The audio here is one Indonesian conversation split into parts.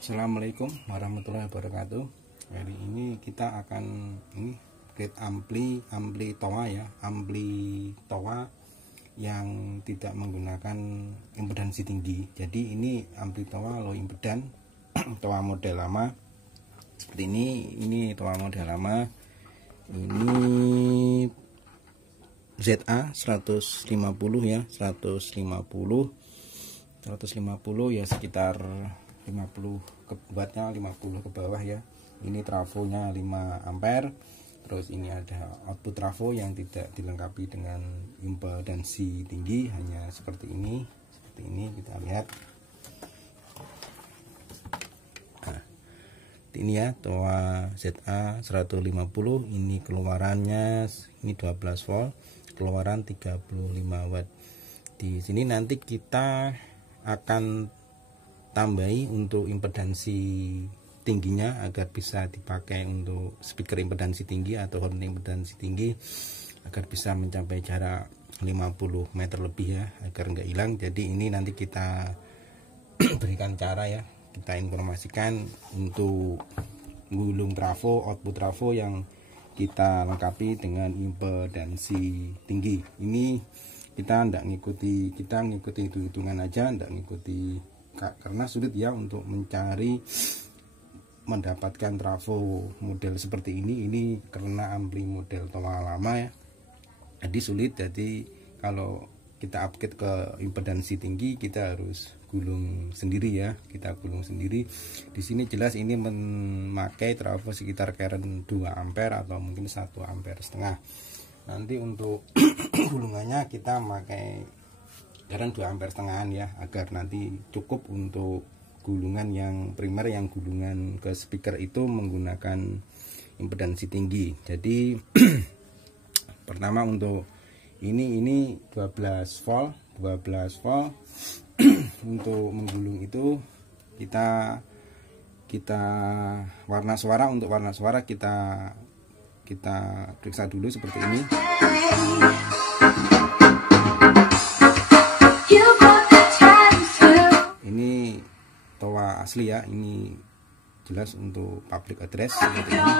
Assalamualaikum warahmatullahi wabarakatuh. Hari ini kita akan upgrade ampli toa ya, ampli toa yang tidak menggunakan impedansi tinggi. Jadi ini ampli toa low impedan toa model lama seperti ini toa model lama. Ini ZA 150 ya, 150 ya sekitar 50 wattnya, 50 ke bawah ya. Ini trafonya 5 ampere. Terus ini ada output trafo yang tidak dilengkapi dengan impedansi tinggi, hanya seperti ini kita lihat. Nah, ini ya toa ZA 150. Ini keluarannya ini 12 volt, keluaran 35 watt. Di sini nanti kita akan tambahi untuk impedansi tingginya agar bisa dipakai untuk speaker impedansi tinggi atau horn impedansi tinggi, agar bisa mencapai jarak 50 meter lebih ya, agar enggak hilang. Jadi ini nanti kita berikan cara ya, kita informasikan untuk gulung trafo, output trafo yang kita lengkapi dengan impedansi tinggi. Ini kita ngikuti hitungan aja, ndak ngikuti, karena sulit ya untuk mencari mendapatkan trafo model seperti ini karena ampli model toa lama ya, jadi sulit. Jadi kalau kita upgrade ke impedansi tinggi kita harus gulung sendiri ya, kita gulung sendiri. Di sini jelas ini memakai trafo sekitar current 2 ampere atau mungkin 1 ampere setengah. Nanti untuk gulungannya kita pakai current 2 ampere setengahan ya, agar nanti cukup untuk gulungan yang primer, yang gulungan ke speaker itu menggunakan impedansi tinggi. Jadi pertama untuk ini 12 volt untuk menggulung itu kita warna suara, untuk warna suara kita periksa dulu seperti ini. Ini toa asli ya, ini jelas untuk public address seperti ini.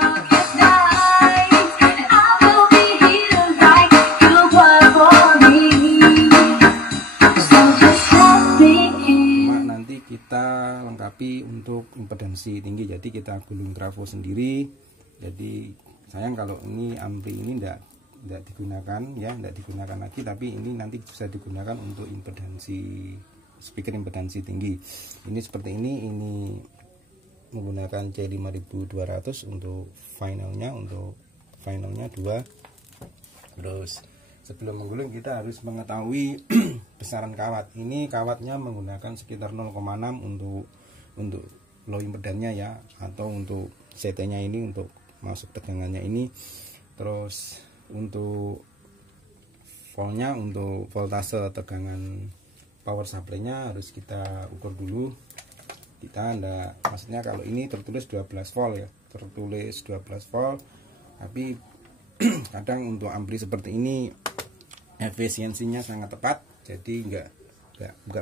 Cuma nanti kita lengkapi untuk impedansi tinggi, jadi kita gulung trafo sendiri. Jadi sayang kalau ini ampli ini tidak digunakan ya, tidak digunakan lagi, tapi ini nanti bisa digunakan untuk impedansi speaker impedansi tinggi. Ini seperti ini menggunakan C5200 untuk finalnya 2. Terus sebelum menggulung kita harus mengetahui besaran kawat. Ini kawatnya menggunakan sekitar 0,6 untuk low impedannya ya, atau untuk CT nya ini untuk masuk tegangannya ini. Terus untuk voltnya, untuk voltase tegangan power supply-nya harus kita ukur dulu. Maksudnya kalau ini tertulis 12 volt ya, tertulis 12 volt, tapi kadang untuk ampli seperti ini efisiensinya sangat tepat, jadi enggak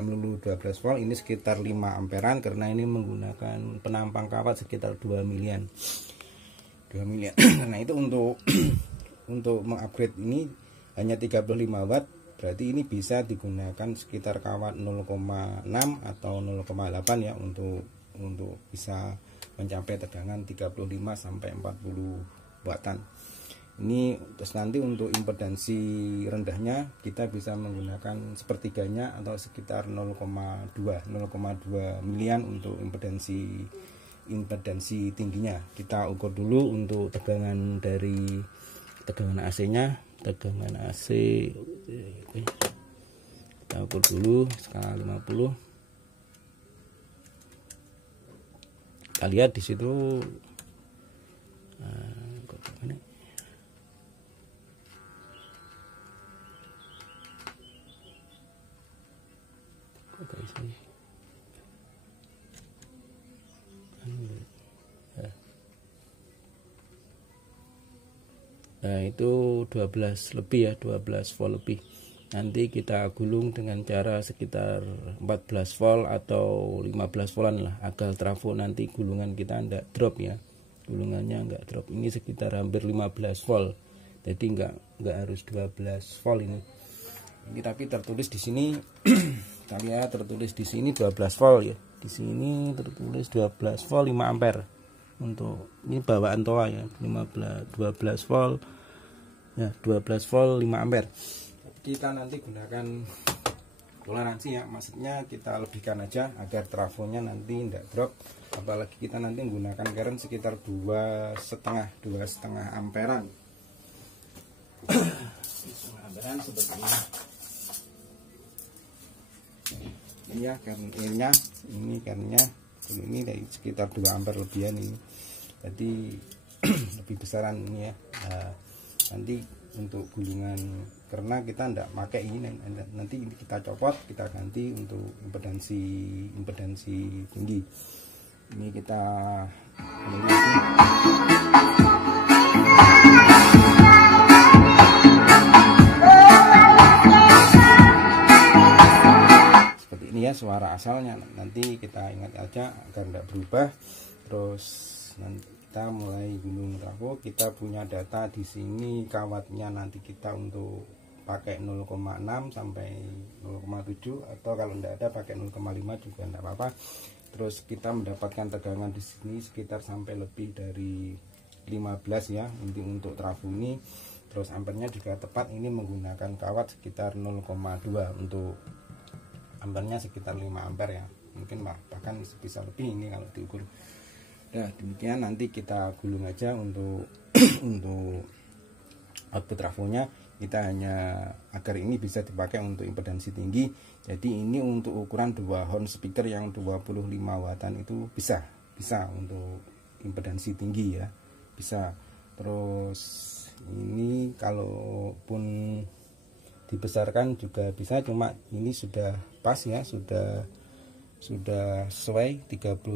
melulu 12 volt. Ini sekitar 5 amperan karena ini menggunakan penampang kawat sekitar 2 milian. Karena itu untuk mengupgrade ini hanya 35 watt, berarti ini bisa digunakan sekitar kawat 0,6 atau 0,8 ya, untuk bisa mencapai tegangan 35 sampai 40 wattan. Ini terus nanti untuk impedansi rendahnya kita bisa menggunakan sepertiganya atau sekitar 0,2 milian untuk impedansi tingginya. Kita ukur dulu untuk tegangan AC-nya. Tegangan AC kita ukur dulu skala 50. Kita lihat di situ nah itu 12 lebih ya, 12 volt lebih. nanti kita gulung dengan cara sekitar 14 volt atau 15 voltan lah, agar trafo nanti gulungan kita enggak drop ya, gulungannya enggak drop. Ini sekitar hampir 15 volt, jadi enggak harus 12 volt ini tapi tertulis di sini kita lihat tertulis di sini 12 volt ya, di sini tertulis 12 volt 5 ampere untuk ini bawaan toa ya, 12 volt ya, 12 volt 5 ampere. Kita nanti gunakan toleransi ya, maksudnya kita lebihkan aja agar trafonya nanti tidak drop, apalagi kita nanti menggunakan current sekitar 2,5 amperan amperan seperti ini ya, karena ini dari sekitar 2 ampere lebihan ini, jadi lebih besaran ini ya. Nah, nanti untuk gulungan karena kita tidak pakai ini, nanti kita copot, kita ganti untuk impedansi tinggi. Ini kita seperti ini ya suara asalnya. Nanti kita ingat aja agar tidak berubah. Terus nanti kita mulai gulung trafo. Kita punya data di sini kawatnya, nanti kita untuk pakai 0,6 sampai 0,7 atau kalau tidak ada pakai 0,5 juga tidak apa-apa. Terus kita mendapatkan tegangan di sini sekitar sampai lebih dari 15 ya untuk trafo ini. Terus ampernya juga tepat, ini menggunakan kawat sekitar 0,2, untuk ampernya sekitar 5 ampere ya, mungkin bahkan bisa lebih ini kalau diukur. Nah demikian, nanti kita gulung aja untuk untuk output trafonya. Kita hanya agar ini bisa dipakai untuk impedansi tinggi, jadi ini untuk ukuran 2 horn speaker yang 25 wattan itu bisa untuk impedansi tinggi ya, bisa. Terus ini kalaupun dibesarkan juga bisa, cuma ini sudah pas ya, sudah sesuai 35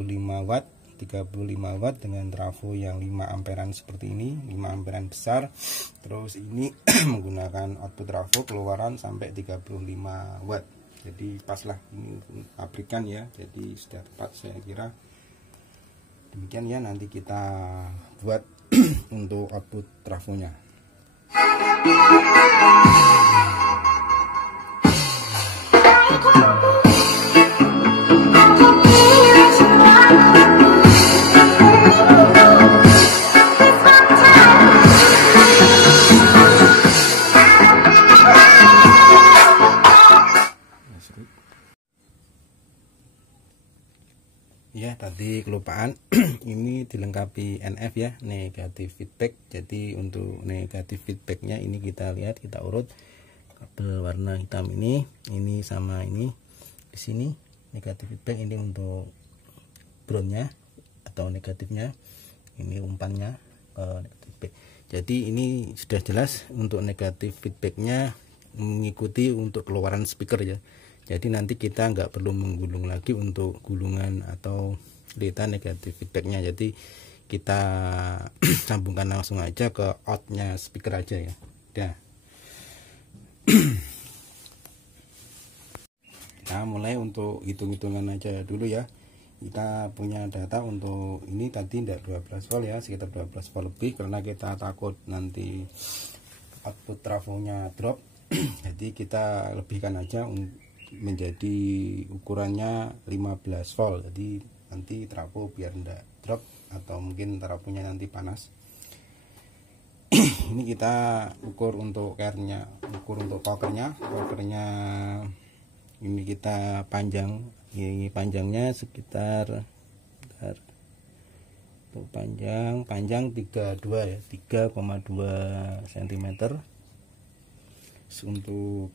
watt dengan trafo yang 5 amperan seperti ini, 5 amperan besar. Terus ini menggunakan output trafo keluaran sampai 35 watt, jadi pas lah ini pabrikan ya, jadi sudah tepat saya kira. Demikian ya, nanti kita buat untuk output trafonya. Ya tadi kelupaan ini dilengkapi NF ya, negatif feedback. Jadi untuk negatif feedbacknya ini kita lihat, kita urut kabel warna hitam ini sama ini di sini negatif feedback, ini untuk groundnya atau negatifnya, ini umpannya negatif feedback. Jadi ini sudah jelas untuk negatif feedbacknya mengikuti untuk keluaran speaker ya. Jadi nanti kita nggak perlu menggulung lagi untuk gulungan atau data negatif feedbacknya. Jadi kita sambungkan langsung aja ke outnya speaker aja ya. Udah. Kita mulai untuk hitung-hitungan aja dulu ya. Kita punya data untuk ini tadi tidak 12 volt ya, sekitar 12 volt lebih, karena kita takut nanti output trafonya drop. Jadi kita lebihkan aja menjadi ukurannya 15 volt, jadi nanti trafo biar enggak drop atau mungkin trafonya nanti panas. Ini kita ukur untuk care-nya, ukur untuk pokernya ini kita panjang, ini panjangnya sekitar untuk panjang 32 ya, 3,2 cm. Untuk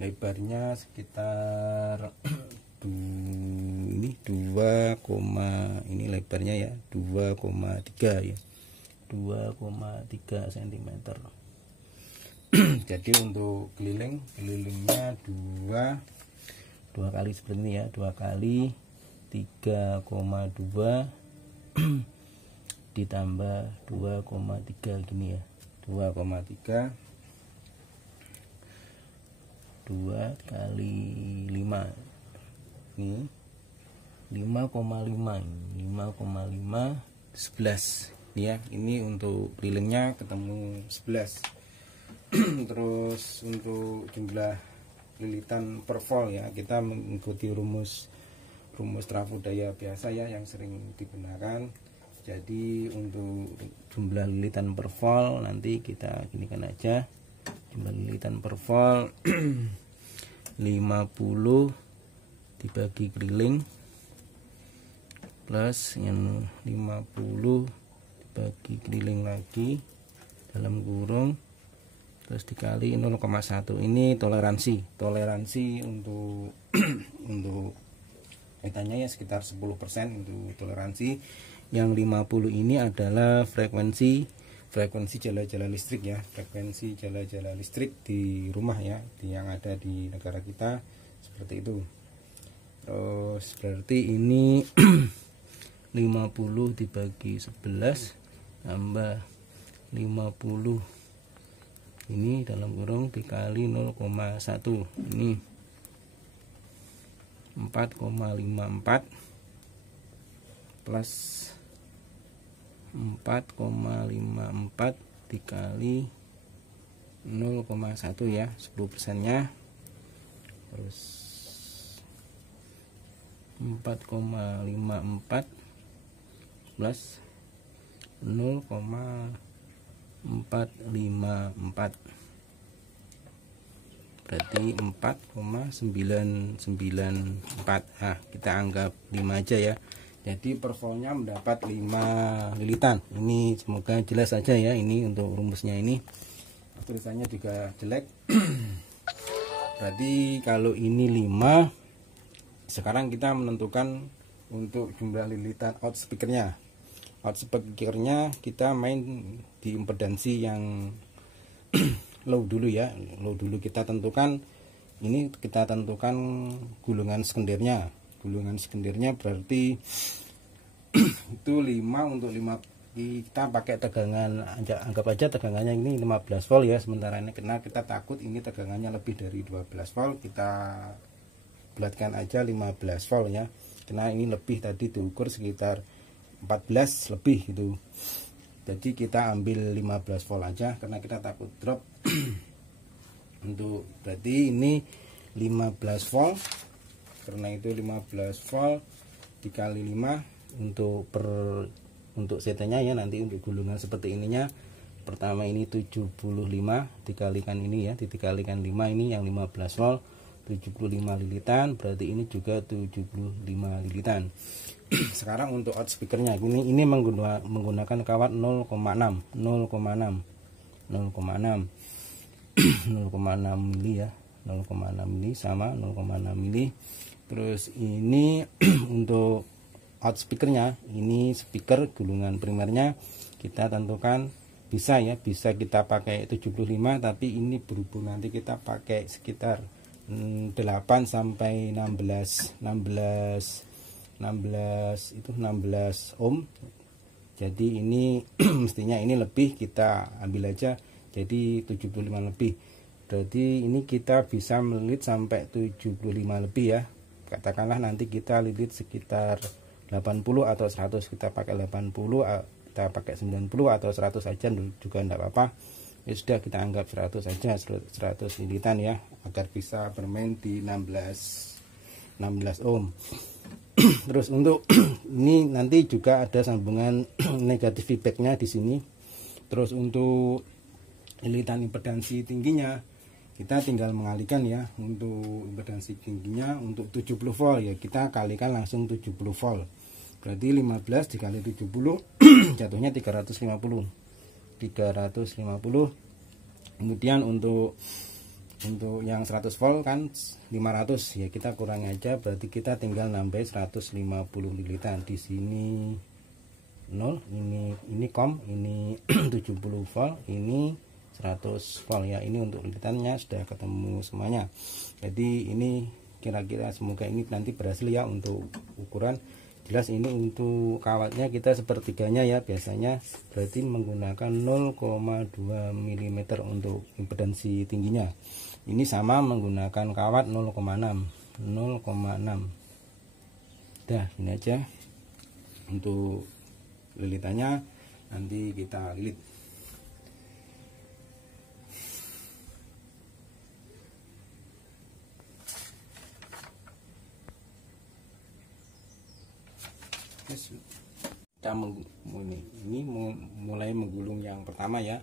lebarnya sekitar ini 2, ini lebarnya ya 2,3 ya, 2,3 cm. Jadi untuk kelilingnya dua kali seperti ini ya, 2 kali 3,2 ditambah 2,3 gini ya. 2,3 2 kali 5 ini 5,5 11 ya. Ini untuk lilingnya ketemu 11. Terus untuk jumlah lilitan per volt ya, kita mengikuti rumus trafo daya biasa ya yang sering digunakan. Jadi untuk jumlah lilitan per volt nanti kita ginikan aja, jumlah lilitan per volt 50 dibagi keliling plus yang 50 dibagi keliling lagi dalam kurung terus dikali 0,1. Ini toleransi untuk untuk metanya ya sekitar 10% untuk toleransi. Yang 50 ini adalah frekuensi jala-jala listrik ya, frekuensi jala-jala listrik di rumah ya, yang ada di negara kita seperti itu. Terus berarti ini 50 dibagi 11 tambah 50 ini dalam kurung dikali 0,1, ini 4,54 plus 4,54 dikali 0,1 ya, 10%-nya. Terus 4,54 plus 0,454 berarti 4,994. Kita anggap 5 aja ya. Jadi per voltnya mendapat 5 lilitan. Ini semoga jelas saja ya. Ini untuk rumusnya ini. Tulisannya juga jelek. Berarti kalau ini 5, sekarang kita menentukan untuk jumlah lilitan out speakernya. Out speakernya kita main di impedansi yang low dulu ya. Low dulu kita tentukan. Ini kita tentukan gulungan sekendirnya. Gulungan sekendirnya berarti itu 5 untuk 5 kita pakai tegangan, anggap aja tegangannya ini 15 volt ya. Sementara ini karena kita takut ini tegangannya lebih dari 12 volt, kita bulatkan aja 15 volt ya. Karena ini lebih tadi diukur sekitar 14 lebih gitu. Jadi kita ambil 15 volt aja karena kita takut drop. Untuk berarti ini 15 volt. Karena itu 15 volt dikali 5 untuk CT-nya ya, nanti untuk gulungan seperti ininya. Pertama ini 75 dikalikan ini ya, dikalikan 5 ini yang 15 volt 75 lilitan, berarti ini juga 75 lilitan. Sekarang untuk out speakernya ini menggunakan kawat 0,6 mili ya, 0,6 mili sama 0,6 mili. Terus ini untuk out speakernya, ini speaker gulungan primernya kita tentukan bisa ya, bisa kita pakai 75, tapi ini berhubung nanti kita pakai sekitar 8 sampai 16 ohm. Jadi ini mestinya ini lebih, kita ambil aja jadi 75 lebih. Berarti ini kita bisa melilit sampai 75 lebih ya. Katakanlah nanti kita lilit sekitar 80 atau 100, kita pakai 80, kita pakai 90 atau 100 aja juga enggak apa-apa. Ya sudah, kita anggap 100 aja, 100 lilitan ya, agar bisa bermain di 16 ohm. Terus untuk ini nanti juga ada sambungan negatif feedbacknya di sini. Terus untuk lilitan impedansi tingginya kita tinggal mengalihkan ya. Untuk impedansi tingginya untuk 70 volt ya, kita kalikan langsung 70 volt. Berarti 15 dikali 70 jatuhnya 350. Kemudian untuk yang 100 volt kan 500 ya, kita kurangi aja, berarti kita tinggal nambah 150 lilitan. Di sini 0, ini kom, ini 70 volt, ini 100 volt ya. Ini untuk lilitannya sudah ketemu semuanya. Jadi ini kira-kira semoga ini nanti berhasil ya untuk ukuran. jelas ini untuk kawatnya kita sepertiganya ya biasanya, berarti menggunakan 0,2 mm untuk impedansi tingginya. Ini sama menggunakan kawat 0,6. Dah, ini aja untuk lilitannya, nanti kita lilit. Kita ini mulai menggulung yang pertama ya,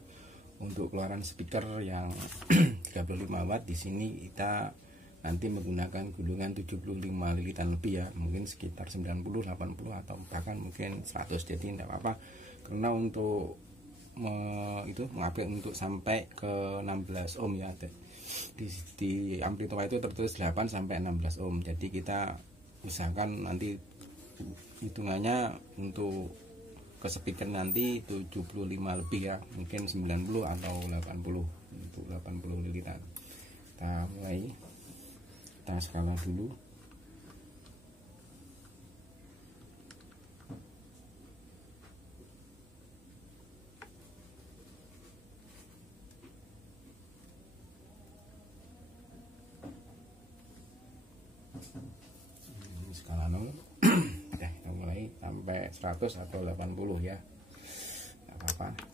untuk keluaran speaker yang 35 watt. Di sini kita nanti menggunakan gulungan 75 lilitan lebih ya, mungkin sekitar 90, 80 atau bahkan mungkin 100. Jadi tidak apa-apa, karena untuk mengupgrade untuk sampai ke 16 ohm ya. Di amplitude itu tertulis 8 sampai 16 ohm. Jadi kita usahakan nanti hitungannya untuk ke speaker nanti 75 lebih ya, mungkin 90 atau 80 untuk 80 lilitan. Kita mulai, kita skala dulu. Ini skala 0. Kita mulai sampai 100 atau 80 ya, nggak apa-apa.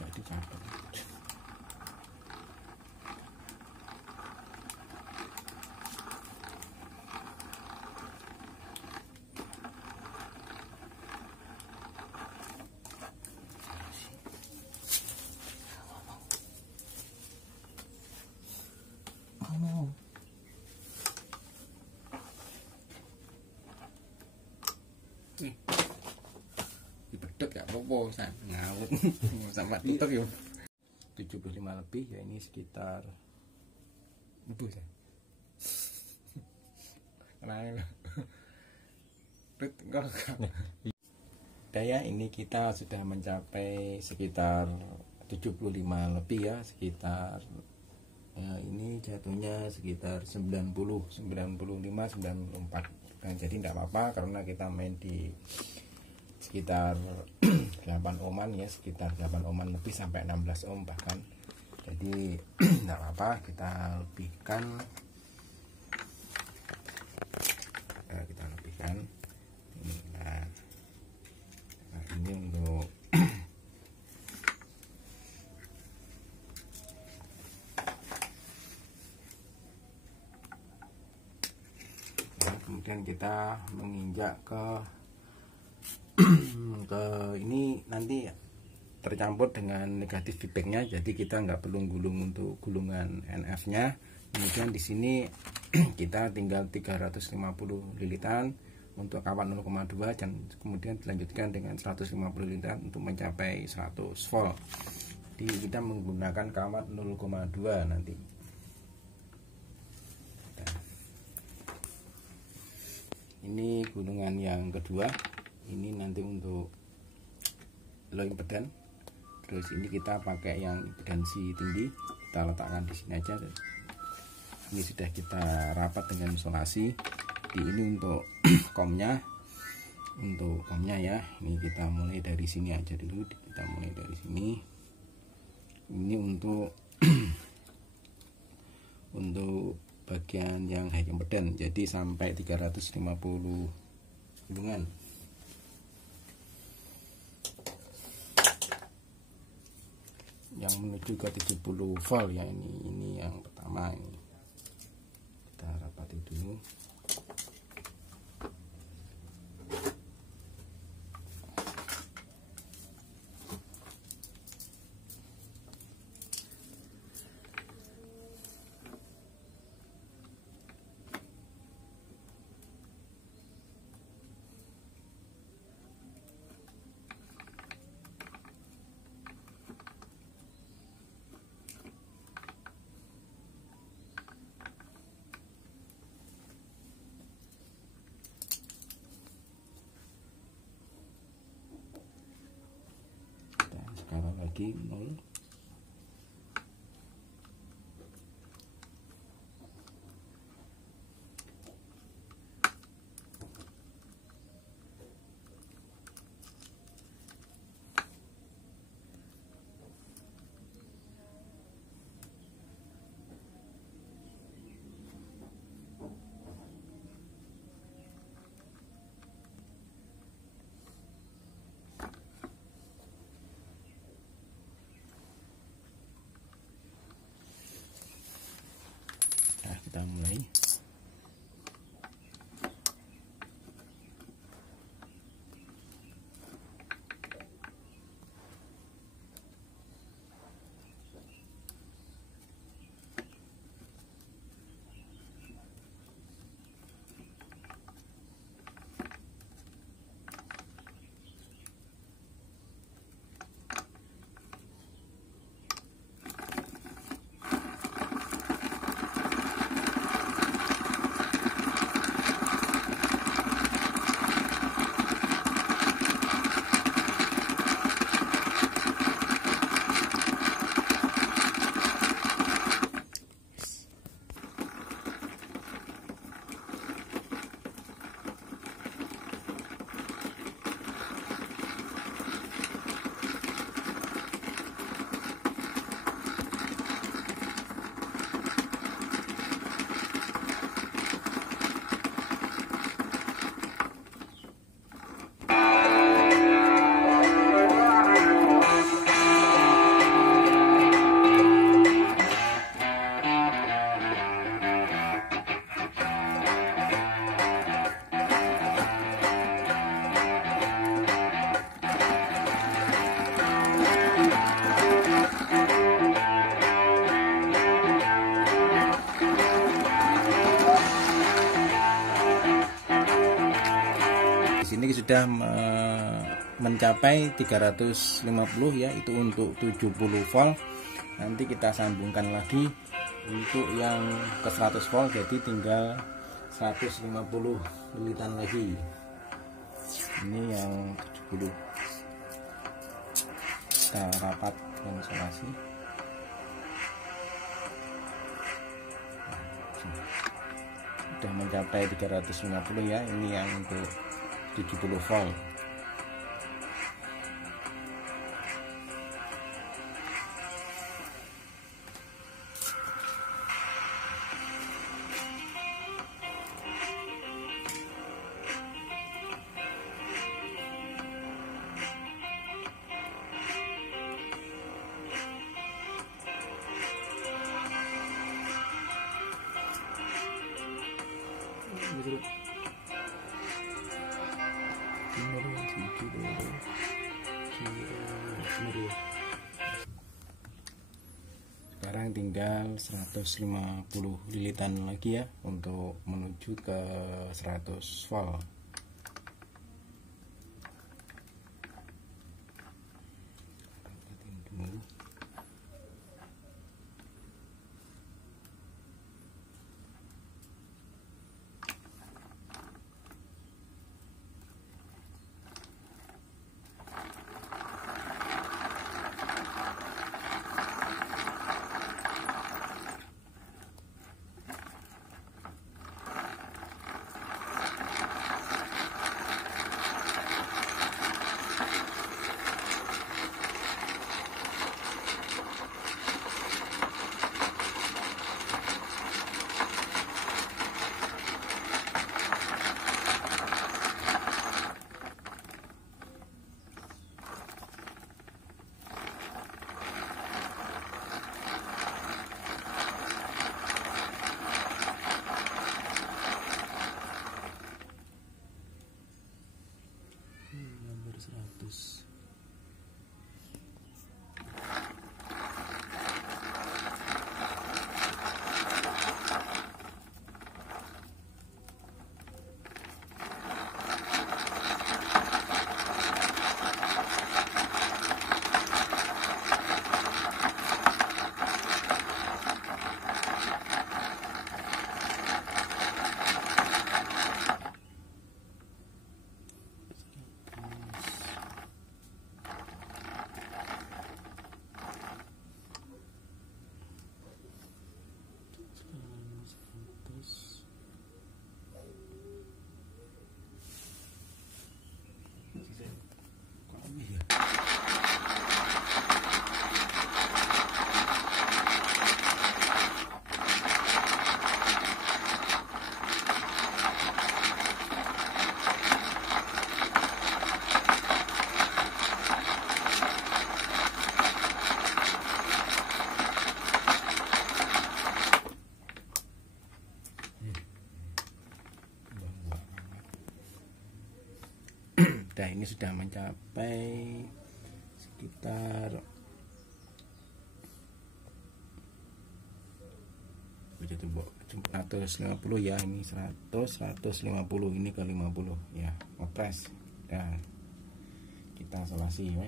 Jadi capek. Dipedot gak apa-apa, ngawut sama tutup ya. 75 lebih ya, ini sekitar lebih ya. Daya ini kita sudah mencapai sekitar 75 lebih ya, sekitar ini jatuhnya sekitar 90, 95, 94. Nah, jadi tidak apa-apa karena kita main di sekitar 8 ohman ya, sekitar 8 ohman lebih sampai 16 ohm bahkan. Jadi tidak apa-apa, kita lebihkan. Kita lebihkan ini. Nah, ini untuk kemudian kita menginjak ke ini nanti tercampur dengan negatif feedbacknya, jadi kita nggak perlu gulung untuk gulungan NF nya. Kemudian di sini kita tinggal 350 lilitan untuk kawat 0,2 dan kemudian dilanjutkan dengan 150 lilitan untuk mencapai 100 volt. Jadi kita menggunakan kawat 0,2 nanti. Ini gulungan yang kedua, ini nanti untuk low impedance. Terus ini kita pakai yang impedansi tinggi, kita letakkan di sini aja. Ini sudah kita rapat dengan isolasi. Ini untuk komnya, ya. Ini kita mulai dari sini aja dulu, kita mulai dari sini. Ini untuk untuk bagian yang high impedance, jadi sampai 350 gulungan. yang menuju ke 70 volt ya. Ini yang pertama, ini kita rapati dulu. Sekarang lagi 0. Kita mulai. Ini sudah mencapai 350 ya, itu untuk 70 volt. Nanti kita sambungkan lagi untuk yang ke 100 volt, jadi tinggal 150 lilitan lagi. Ini yang 70. Kita rapat isolasi. Sudah mencapai 350 ya, ini yang untuk 70 volt. Sekarang tinggal 150 lilitan lagi ya untuk menuju ke 100 volt. sudah, ini sudah mencapai sekitar 150 ya, ini 150 ini ke 50 ya, ngepres. Dan kita isolasi ya.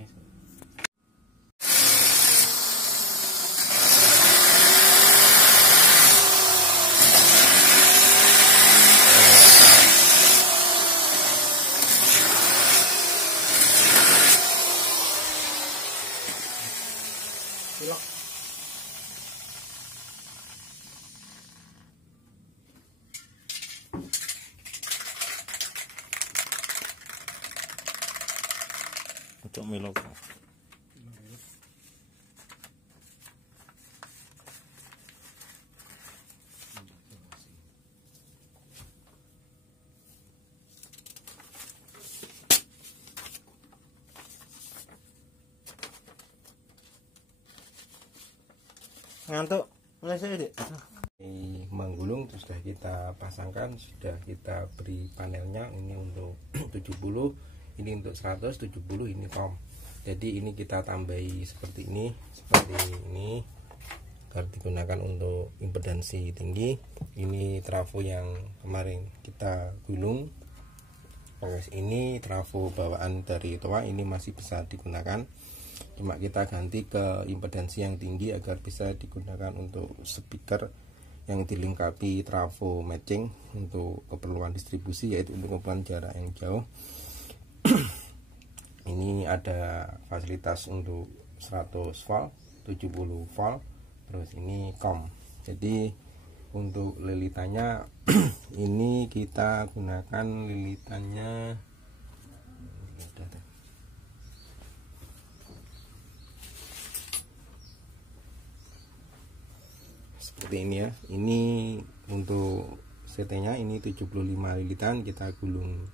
Untuk milok. Ngantuk, mulai saya dek. Menggulung sudah kita pasangkan, sudah kita beri panelnya. Ini untuk 70, ini untuk 170, ini tom. Jadi ini kita tambahi seperti ini agar digunakan untuk impedansi tinggi. Ini trafo yang kemarin kita gulung. Ini trafo bawaan dari toa, ini masih bisa digunakan. Cuma kita ganti ke impedansi yang tinggi agar bisa digunakan untuk speaker yang dilengkapi trafo matching untuk keperluan distribusi, yaitu untuk keperluan jarak yang jauh. Ini ada fasilitas untuk 100 volt, 70 volt, terus ini COM. Jadi untuk lilitannya ini kita gunakan lilitannya seperti ini ya. Ini untuk CT-nya ini 75 lilitan, kita gulung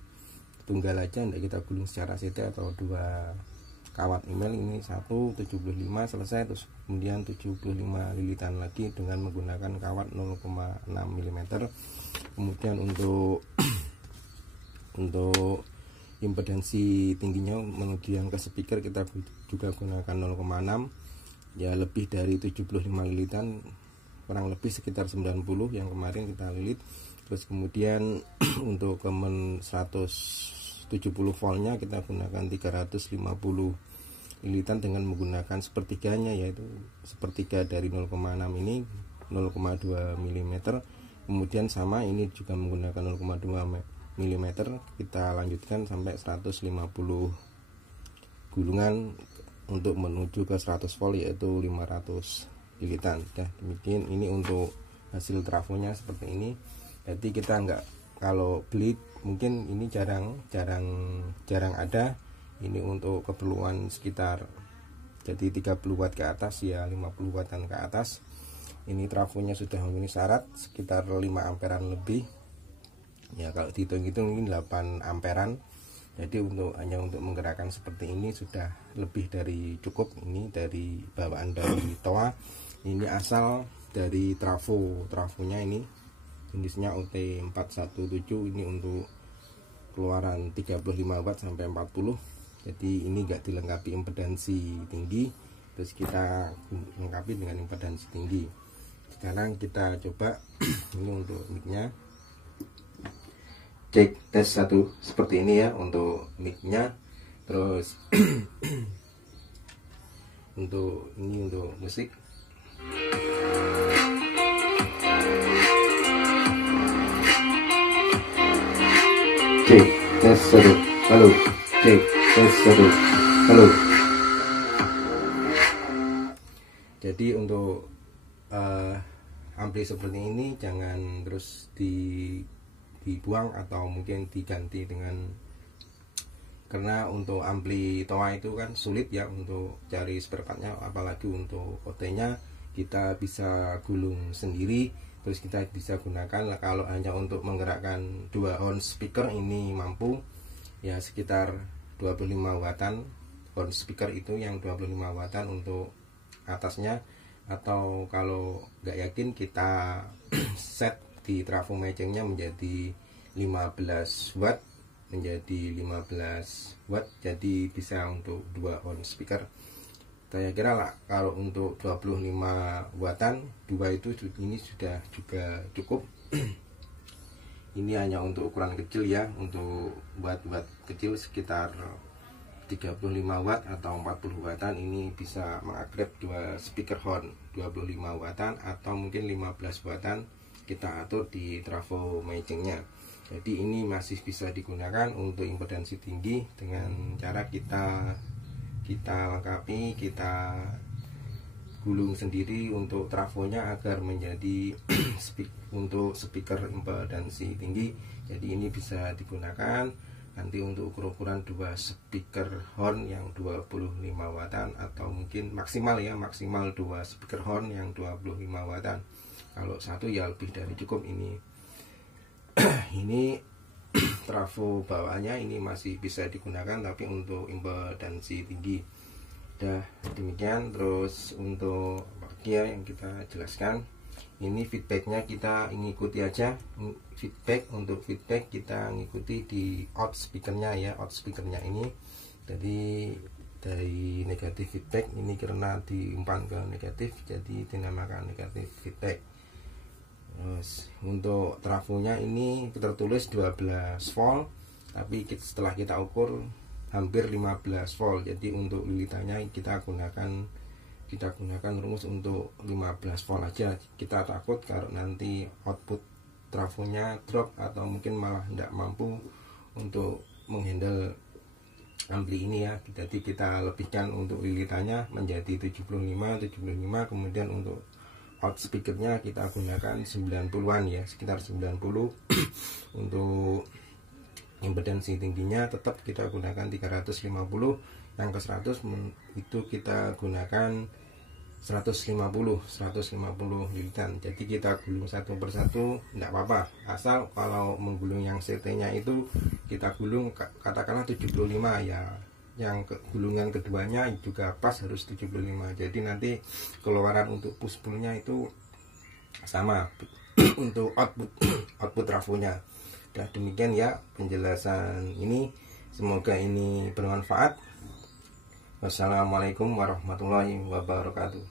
tunggal aja, tidak kita gulung secara CT atau dua kawat email. Ini 175 selesai, terus kemudian 75 lilitan lagi dengan menggunakan kawat 0,6 mm. Kemudian untuk impedansi tingginya menuju yang ke speaker kita juga gunakan 0,6 ya, lebih dari 75 lilitan, kurang lebih sekitar 90 yang kemarin kita lilit. Terus kemudian untuk kemen 170 voltnya kita gunakan 350 lilitan dengan menggunakan sepertiganya, yaitu sepertiga dari 0,6 ini 0,2 mm. Kemudian sama ini juga menggunakan 0,2 mm. Kita lanjutkan sampai 150 gulungan untuk menuju ke 100 volt, yaitu 500 lilitan. Nah, demikian ini untuk hasil trafonya seperti ini. Jadi kita enggak, kalau beli mungkin ini jarang ada. Ini untuk keperluan sekitar jadi 30 watt ke atas ya, 50 wattan ke atas. Ini trafonya sudah memenuhi syarat, sekitar 5 amperan lebih ya, kalau dihitung-hitung ini 8 amperan. Jadi hanya untuk menggerakkan seperti ini sudah lebih dari cukup. Ini dari bawaan dari toa, ini asal dari trafonya ini jenisnya OT417. Ini untuk keluaran 35 watt sampai 40. Jadi ini enggak dilengkapi impedansi tinggi, terus kita lengkapi dengan impedansi tinggi. Sekarang kita coba ini untuk mic-nya, cek tes 1 seperti ini ya untuk mic-nya. Terus untuk ini untuk musik, cek tes 1, halo, cek tes 1, halo. Jadi untuk ampli seperti ini jangan terus dibuang atau mungkin diganti dengan, karena untuk ampli toa itu kan sulit ya untuk cari spare partnya, apalagi untuk OT-nya kita bisa gulung sendiri. Terus kita bisa gunakan, kalau hanya untuk menggerakkan 2 on speaker ini mampu ya, sekitar 25 wattan on speaker itu, yang 25 wattan untuk atasnya. Atau kalau nggak yakin kita set di trafo matchingnya menjadi 15 watt menjadi 15 watt, jadi bisa untuk 2 on speaker. Saya kira lah kalau untuk 25 wattan 2 itu ini sudah juga cukup. Ini hanya untuk ukuran kecil ya, untuk buat kecil sekitar 35 watt atau 40 wattan ini bisa mengupgrade 2 speaker horn 25 wattan atau mungkin 15 wattan, kita atur di trafo matchingnya. Jadi ini masih bisa digunakan untuk impedansi tinggi dengan cara kita lengkapi, kita gulung sendiri untuk trafonya agar menjadi untuk speaker impedansi tinggi. Jadi ini bisa digunakan nanti untuk ukuran 2 speaker horn yang 25 wattan atau mungkin maksimal 2 speaker horn yang 25 wattan. Kalau satu ya lebih dari cukup ini. Ini trafo bawahnya ini masih bisa digunakan tapi untuk impedansi tinggi. Udah demikian. Terus untuk bagian yang kita jelaskan, ini feedbacknya kita ngikuti aja. Untuk feedback kita ngikuti di out speakernya ya, out speakernya ini. Jadi dari negatif feedback ini karena diumpan ke negatif, jadi dinamakan negatif feedback. Terus untuk trafonya ini tertulis 12 volt, tapi setelah kita ukur hampir 15 volt. Jadi untuk lilitannya kita gunakan rumus untuk 15 volt aja. Kita takut kalau nanti output trafonya drop atau mungkin malah tidak mampu untuk menghandle ampli ini ya. Jadi kita lebihkan untuk lilitannya menjadi 75, kemudian untuk out speakernya kita gunakan 90-an ya, sekitar 90. Untuk impedansi tingginya tetap kita gunakan 350, yang ke 100 itu kita gunakan 150 lilitan. Jadi kita gulung satu persatu tidak apa-apa, asal kalau menggulung yang CT nya itu kita gulung katakanlah 75 ya, yang gulungan keduanya juga pas harus 75. Jadi nanti keluaran untuk push pull nya itu sama untuk output trafonya. Nah, demikian ya penjelasan ini, semoga ini bermanfaat. Wassalamualaikum warahmatullahi wabarakatuh.